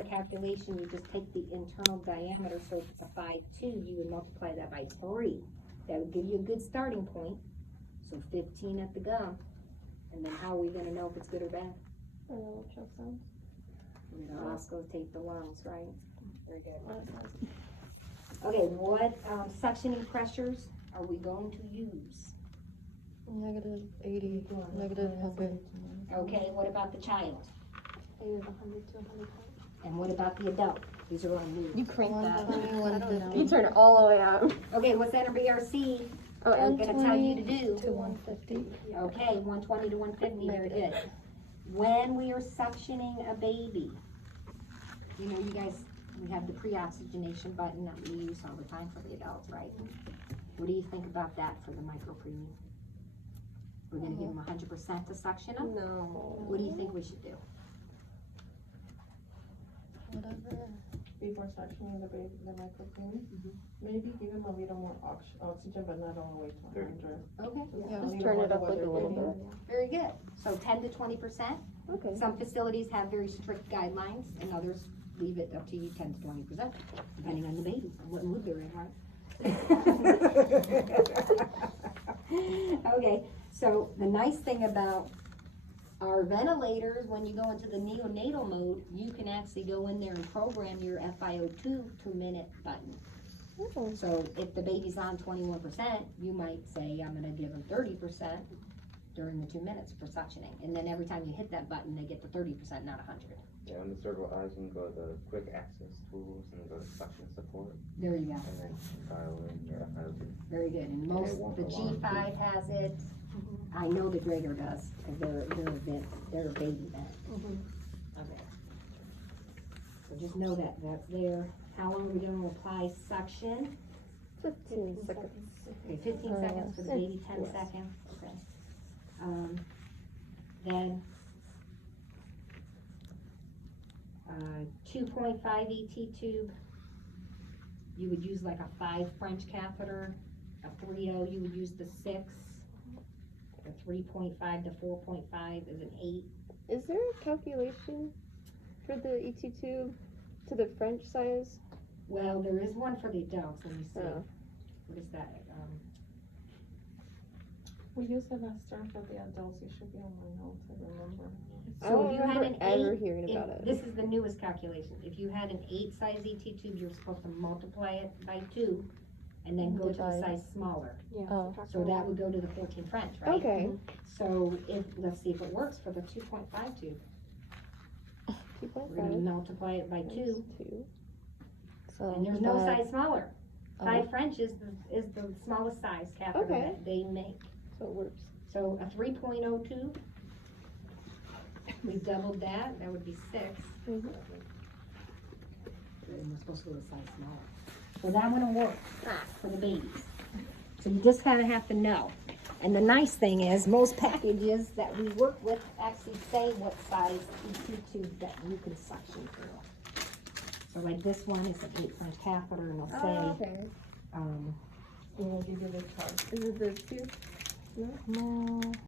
a calculation, you just take the internal diameter, so if it's a 5.2, you would multiply that by 3. That would give you a good starting point. So 15 at the gum, and then how are we gonna know if it's good or bad? A little choke sounds. We're gonna auscultate the lungs, right? Very good. Okay, what suctioning pressures are we going to use? -80, -100. Okay, what about the child? -100 to 100. And what about the adult? These are all new. You crank that. 120, You turn it all the way out. Okay, what's that BRC? Oh, I'm gonna tell you to 120 do. to 150. Okay, 120 to 150, very good. When we are suctioning a baby, you know, you guys, we have the pre-oxygenation button that we use all the time for the adults, right? What do you think about that for the micropreemie? We're gonna give them 100% to suction them? No. What do you think we should do? Whatever. Before suctioning the baby, the microphone, maybe give him a little more oxygen, but not all the way to 100. Okay, Yeah, just turn it up like a little bit. very good. So 10 to 20%. Okay. Some facilities have very strict guidelines, and others leave it up to you 10 to 20%, depending on the baby, and what mood they're in, right? Okay, so the nice thing about our ventilators, when you go into the neonatal mode, you can actually go in there and program your FiO2 2-minute button. Oh. So if the baby's on 21%, you might say, I'm gonna give them 30% during the 2 minutes for suctioning. And then every time you hit that button, they get the 30%, not 100. Yeah, on the cerebral eyes, you can go to the quick access tools and go to suction support, There you go. and then dial in your FiO2. Very good. And most, the G5 has it. I know the Draeger does, because they're a baby vent. Okay. So just know that that's there. How long are we gonna apply suction? 15 seconds. Okay, 15 seconds for the baby, 10 Yes. seconds, okay. Then, 2.5 ET tube, you would use like a 5 French catheter. A 3.0, you would use the 6. A 3.5 to 4.5 is an 8. Is there a calculation for the ET tube to the French size? Well, there is one for the adults, let me see. Oh. What is that? We use it last term for the adults, it should be on my notes, I remember. I So don't if you had remember an ever 8, hearing about it. this is the newest calculation. If you had an 8 size ET tube, you're supposed to multiply it by 2 and then go to the Divide. size smaller. Oh. So that would go to the 14 French, right? Okay. So let's see if it works for the 2.5 tube. 2.5. We're gonna multiply it by 2, So and there's no five. size smaller. Oh. 5 French is the smallest size catheter Okay. that they make. So it works. So a 3.0 tube, we doubled that, that would be 6. Mhm. And we're supposed to go to size smaller. So that one will work for the babies. So you just kinda have to know. And the nice thing is, most packages that we work with actually say what size ET tube that you can suction through. So like this one is an 8 French catheter, and it'll say, Okay. We'll give you the chart. Is it the tube? No.